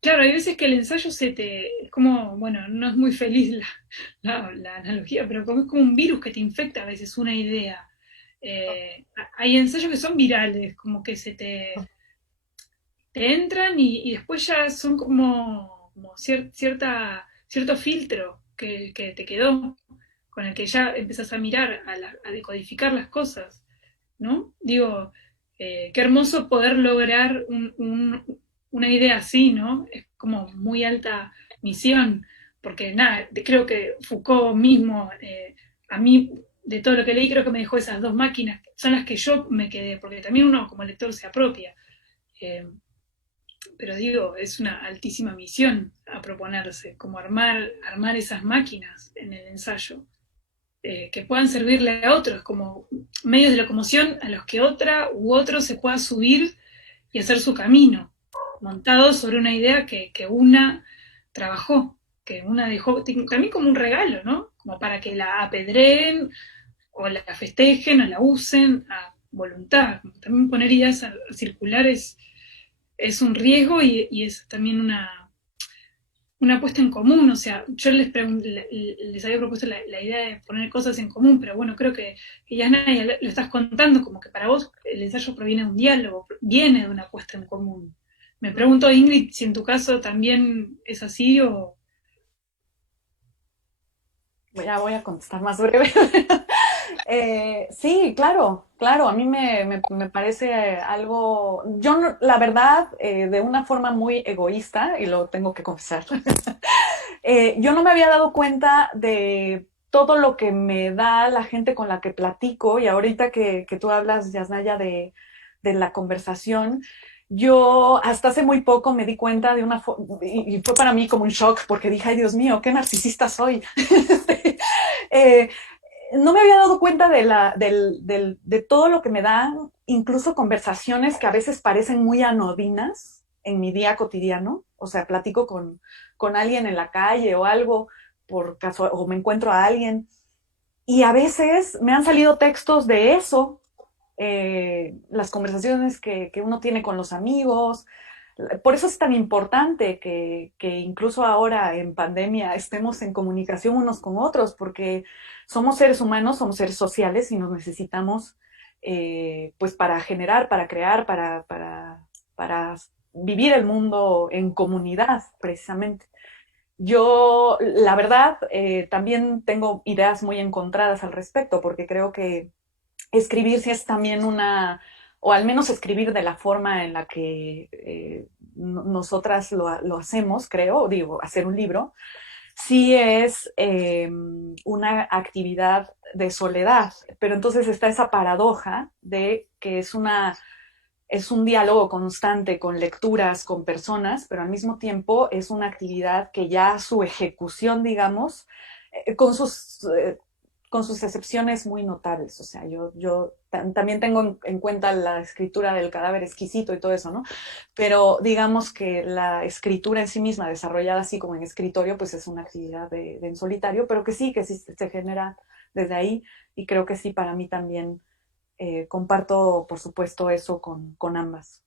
claro, hay veces que el ensayo es como, bueno, no es muy feliz la analogía, pero como es como un virus que te infecta a veces una idea. Hay ensayos que son virales, como que te entran y después ya son como cierto filtro que te quedó, con el que ya empezás a mirar, a decodificar las cosas, ¿no? Digo, qué hermoso poder lograr una idea así, ¿no? Es como muy alta misión, porque nada, creo que Foucault mismo, a mí, de todo lo que leí, creo que me dejó esas dos máquinas, son las que yo me quedé, porque también uno como lector se apropia. Eh, pero digo, es una altísima misión a proponerse, como armar esas máquinas en el ensayo, que puedan servirle a otros como medios de locomoción a los que otra u otro se pueda subir y hacer su camino, montado sobre una idea que una trabajó, que una dejó, también como un regalo, ¿no? como para que la apedreen o la festejen o la usen a voluntad. También poner ideas a circular es un riesgo y es también una puesta en común. O sea, yo les había propuesto la idea de poner cosas en común, pero bueno, creo que ya nadie lo estás contando, como que para vos el ensayo proviene de un diálogo, viene de una puesta en común. Me pregunto, Ingrid, si en tu caso también es así o... Ya voy a contestar más breve. Sí, claro, claro, a mí me parece algo, yo la verdad, de una forma muy egoísta, y lo tengo que confesar, yo no me había dado cuenta de todo lo que me da la gente con la que platico, y ahorita que tú hablas, Yasnaya, de la conversación, yo hasta hace muy poco me di cuenta de y fue para mí como un shock, porque dije, ay Dios mío, qué narcisista soy. eh, no me había dado cuenta de todo lo que me dan, incluso conversaciones que a veces parecen muy anodinas en mi día cotidiano. O sea, platico con alguien en la calle o algo, por caso, o me encuentro a alguien, y a veces me han salido textos de eso, las conversaciones que uno tiene con los amigos. Por eso es tan importante que incluso ahora en pandemia estemos en comunicación unos con otros, porque somos seres humanos, somos seres sociales y nos necesitamos pues para generar, para crear, para vivir el mundo en comunidad, precisamente. Yo, la verdad, también tengo ideas muy encontradas al respecto, porque creo que escribir sí es también o al menos escribir de la forma en la que nosotras lo hacemos, creo, digo, hacer un libro, sí es una actividad de soledad, pero entonces está esa paradoja de que es un diálogo constante con lecturas, con personas, pero al mismo tiempo es una actividad que ya su ejecución, digamos, eh, con sus eh, con sus excepciones muy notables. O sea, yo también tengo en cuenta la escritura del cadáver exquisito y todo eso, ¿no? Pero digamos que la escritura en sí misma, desarrollada así como en escritorio, pues es una actividad en solitario, pero que sí se genera desde ahí, y creo que sí, para mí también comparto, por supuesto, eso con ambas.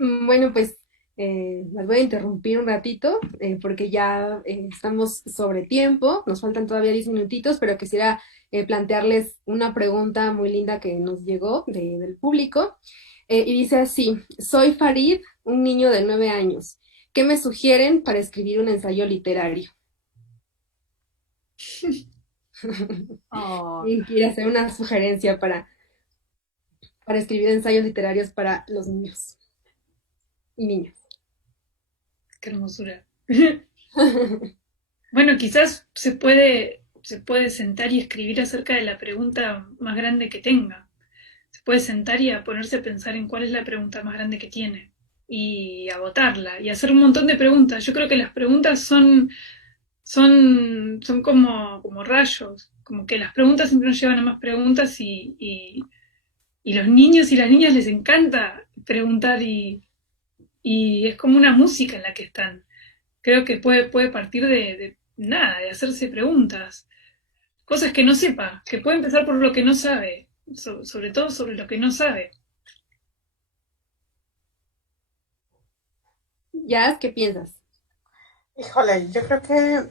Bueno, pues las voy a interrumpir un ratito porque ya estamos sobre tiempo, nos faltan todavía 10 minutitos, pero quisiera plantearles una pregunta muy linda que nos llegó del público y dice así, soy Farid, un niño de 9 años. ¿Qué me sugieren para escribir un ensayo literario? Oh, ¿Quién quiere hacer una sugerencia para escribir ensayos literarios para los niños y niñas? Qué hermosura. Bueno, quizás se puede sentar y escribir acerca de la pregunta más grande que tenga. Se puede sentar y a ponerse a pensar en cuál es la pregunta más grande que tiene y agotarla y hacer un montón de preguntas. Yo creo que las preguntas son como rayos, como que las preguntas siempre nos llevan a más preguntas y los niños y las niñas les encanta preguntar y es como una música en la que están. Creo que puede partir de nada, de hacerse preguntas, cosas que no sepa, que puede empezar por lo que no sabe, sobre todo sobre lo que no sabe. ¿Ya? ¿Qué piensas? Híjole, yo creo que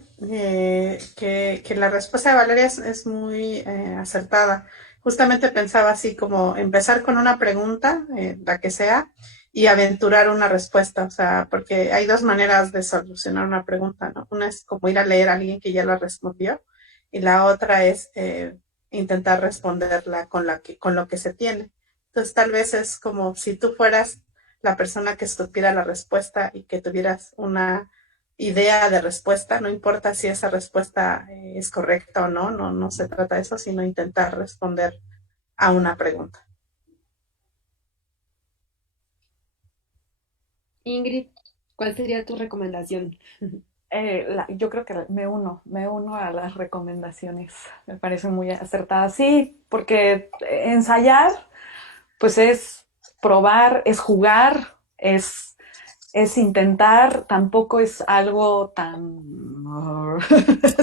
la respuesta de Valeria es muy acertada. Justamente pensaba así como empezar con una pregunta, la que sea, y aventurar una respuesta. O sea, porque hay dos maneras de solucionar una pregunta, ¿no? Una es como ir a leer a alguien que ya la respondió, y la otra es intentar responderla con lo que se tiene. Entonces, tal vez es como si tú fueras la persona que supiera la respuesta y que tuvieras una idea de respuesta, no importa si esa respuesta es correcta o no, no se trata de eso, sino intentar responder a una pregunta. Ingrid, ¿cuál sería tu recomendación? yo creo que me uno a las recomendaciones, me parecen muy acertadas. Sí, porque ensayar, pues es probar, es jugar, es es intentar, tampoco es algo tan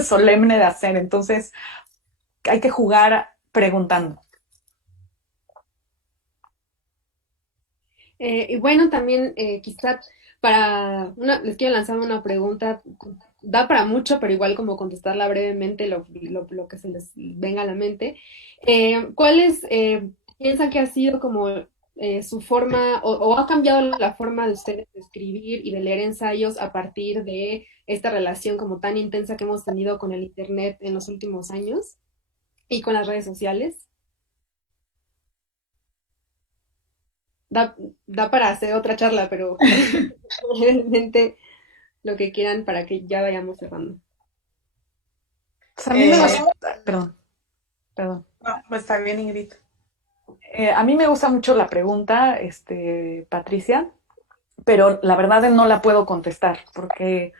solemne de hacer, entonces hay que jugar preguntando. Y bueno, también quizá les quiero lanzar una pregunta, da para mucho, pero igual como contestarla brevemente lo que se les venga a la mente. ¿Cuáles piensan que ha sido como su forma o ha cambiado la forma de ustedes de escribir y de leer ensayos a partir de esta relación como tan intensa que hemos tenido con el Internet en los últimos años y con las redes sociales? Da, da para hacer otra charla, pero realmente lo que quieran para que ya vayamos cerrando. Pues a mí me Eh, gusta, perdón. no, pues está bien, Ingrid. A mí me gusta mucho la pregunta, Patricia, pero la verdad no la puedo contestar porque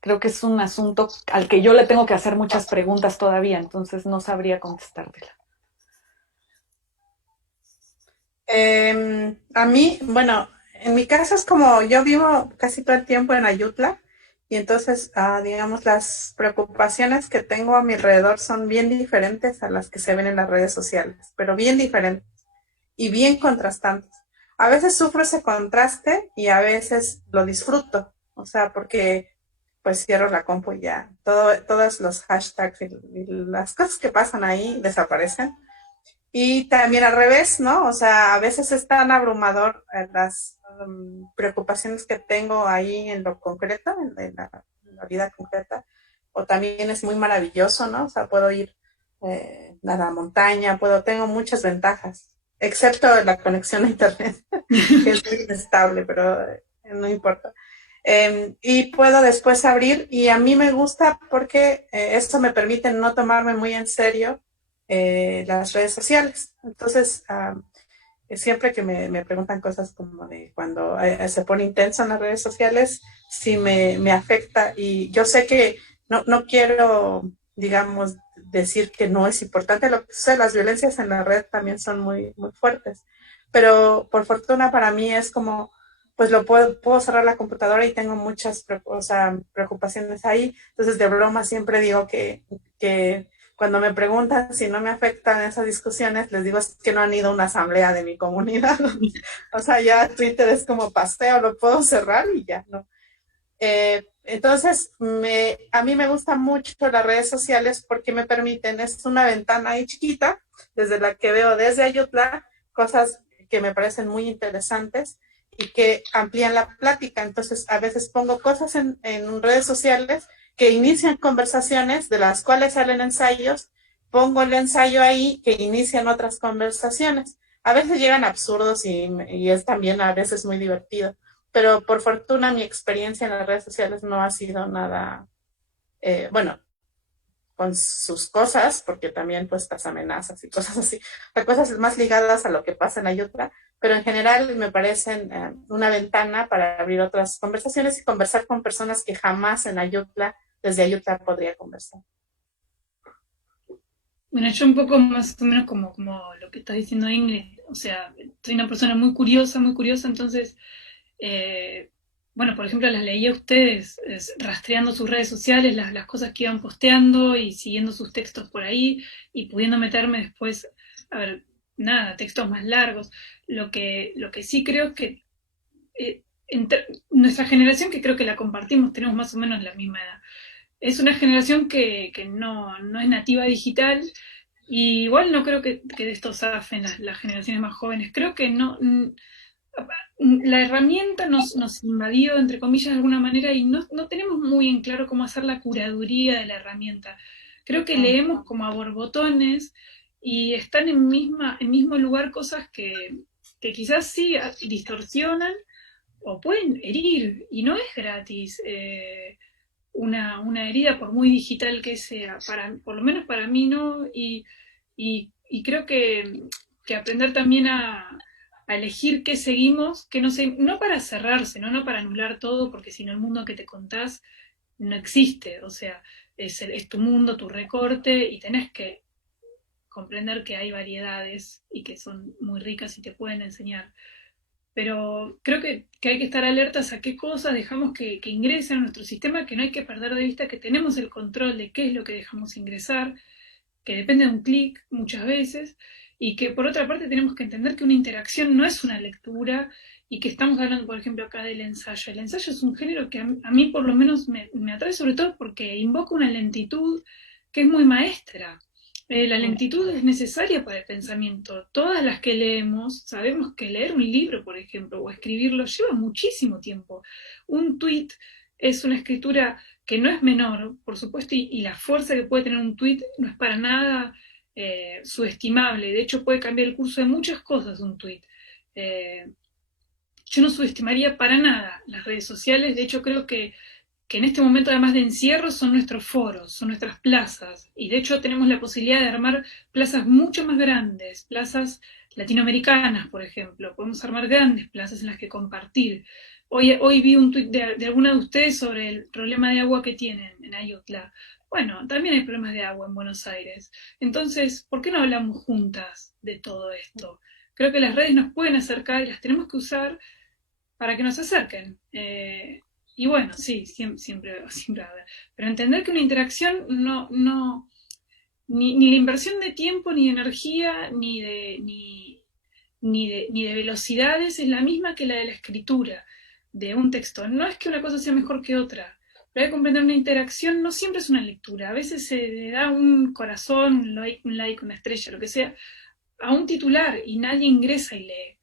creo que es un asunto al que yo le tengo que hacer muchas preguntas todavía, entonces no sabría contestártela. A mí, bueno, en mi caso es como yo vivo casi todo el tiempo en Ayutla y entonces, digamos, las preocupaciones que tengo a mi alrededor son bien diferentes a las que se ven en las redes sociales, pero bien diferentes y bien contrastantes. A veces sufro ese contraste y a veces lo disfruto, o sea, porque pues cierro la compu y ya, todos los hashtags y las cosas que pasan ahí desaparecen. Y también al revés, ¿no? O sea, a veces es tan abrumador las preocupaciones que tengo ahí en lo concreto, en la vida concreta, o también es muy maravilloso, ¿no? O sea, puedo ir a la montaña, tengo muchas ventajas, excepto la conexión a internet, que es muy inestable, pero no importa. Y puedo después abrir, y a mí me gusta porque esto me permite no tomarme muy en serio las redes sociales. Entonces, siempre que me preguntan cosas como de cuando se pone intenso en las redes sociales, sí me afecta y yo sé que no quiero, digamos, decir que no es importante lo que sucede. Las violencias en la red también son muy, muy fuertes, pero por fortuna para mí es como, pues puedo cerrar la computadora y tengo muchas preocupaciones ahí. Entonces, de broma siempre digo que cuando me preguntan si no me afectan esas discusiones, les digo es que no han ido a una asamblea de mi comunidad. O sea, ya Twitter es como pasteo, lo puedo cerrar y ya, ¿no? Entonces, a mí me gustan mucho las redes sociales porque me permiten, es una ventana ahí chiquita, desde la que veo desde Ayutla cosas que me parecen muy interesantes y que amplían la plática. Entonces, a veces pongo cosas en redes sociales que inician conversaciones, de las cuales salen ensayos, pongo el ensayo ahí que inician otras conversaciones. A veces llegan absurdos y es también a veces muy divertido, pero por fortuna mi experiencia en las redes sociales no ha sido nada, bueno, con sus cosas, porque también pues las amenazas y cosas así, las cosas más ligadas a lo que pasa en Ayutla, pero en general me parecen una ventana para abrir otras conversaciones y conversar con personas que jamás en Ayutla, desde Ayutla podría conversar. Bueno, yo un poco más o menos como lo que está diciendo Ingrid, o sea, soy una persona muy curiosa, entonces, eh, bueno, por ejemplo, las leía a ustedes rastreando sus redes sociales, las cosas que iban posteando y siguiendo sus textos por ahí y pudiendo meterme después, a ver, nada, textos más largos. Lo que sí creo que nuestra generación, que creo que la compartimos, tenemos más o menos la misma edad, es una generación que no es nativa digital. Y igual no creo que de esto zafen las generaciones más jóvenes. Creo que no, la herramienta nos invadió, entre comillas, de alguna manera y no tenemos muy en claro cómo hacer la curaduría de la herramienta. Creo que leemos como a borbotones y están en mismo lugar cosas que quizás sí distorsionan o pueden herir, y no es gratis. Una herida, por muy digital que sea, por lo menos para mí no, y creo que aprender también a elegir qué seguimos, que no sé, no para cerrarse, no para anular todo, porque si no el mundo que te contás no existe, o sea, es tu mundo, tu recorte, y tenés que comprender que hay variedades y que son muy ricas y te pueden enseñar. pero creo que hay que estar alertas a qué cosas dejamos que ingresen a nuestro sistema, que no hay que perder de vista que tenemos el control de qué es lo que dejamos ingresar, que depende de un clic muchas veces, y que por otra parte tenemos que entender que una interacción no es una lectura, y que estamos hablando, por ejemplo, acá del ensayo. El ensayo es un género que a mí por lo menos me atrae sobre todo porque invoca una lentitud que es muy maestra. La lentitud es necesaria para el pensamiento. Todas las que leemos, sabemos que leer un libro, por ejemplo, o escribirlo, lleva muchísimo tiempo. Un tweet es una escritura que no es menor, por supuesto, y la fuerza que puede tener un tweet no es para nada subestimable. De hecho, puede cambiar el curso de muchas cosas un tweet. Yo no subestimaría para nada las redes sociales. De hecho, creo que en este momento, además de encierro, son nuestros foros, son nuestras plazas. Y de hecho tenemos la posibilidad de armar plazas mucho más grandes, plazas latinoamericanas, por ejemplo. Podemos armar grandes plazas en las que compartir. Hoy vi un tuit de alguna de ustedes sobre el problema de agua que tienen en Ayutla. Bueno, también hay problemas de agua en Buenos Aires. Entonces, ¿por qué no hablamos juntas de todo esto? Creo que las redes nos pueden acercar y las tenemos que usar para que nos acerquen. Y bueno, sí, siempre va a haber. Pero entender que una interacción ni la inversión de tiempo, ni de energía, ni de velocidades es la misma que la de la escritura de un texto. No es que una cosa sea mejor que otra, pero hay que comprender una interacción no siempre es una lectura. A veces se le da un corazón, un like, una estrella, lo que sea, a un titular y nadie ingresa y lee.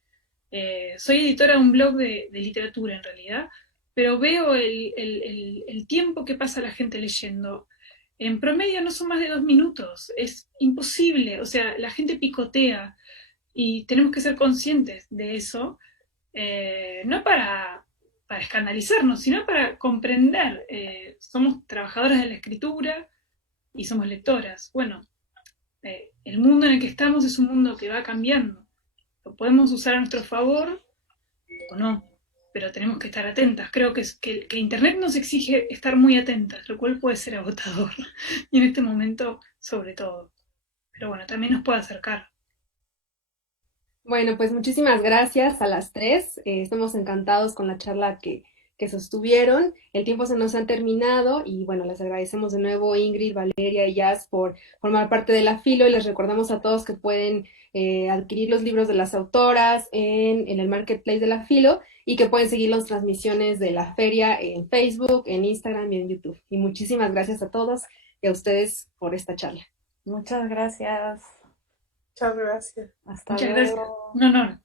Soy editora de un blog de literatura en realidad, pero veo el tiempo que pasa la gente leyendo. En promedio no son más de 2 minutos, es imposible, o sea, la gente picotea y tenemos que ser conscientes de eso, no para escandalizarnos, sino para comprender. Somos trabajadoras de la escritura y somos lectoras. Bueno, el mundo en el que estamos es un mundo que va cambiando. Lo podemos usar a nuestro favor o no, pero tenemos que estar atentas. Creo que Internet nos exige estar muy atentas, lo cual puede ser agotador, y en este momento sobre todo. Pero bueno, también nos puede acercar. Bueno, pues muchísimas gracias a las tres. Estamos encantados con la charla que sostuvieron. El tiempo se nos ha terminado y bueno, les agradecemos de nuevo Ingrid, Valeria y Jazz por formar parte de la Filo y les recordamos a todos que pueden adquirir los libros de las autoras en el marketplace de la Filo y que pueden seguir las transmisiones de la feria en Facebook, en Instagram y en YouTube. Y muchísimas gracias a todos y a ustedes por esta charla. Muchas gracias. Muchas gracias. Hasta Muchas luego. gracias. Un honor.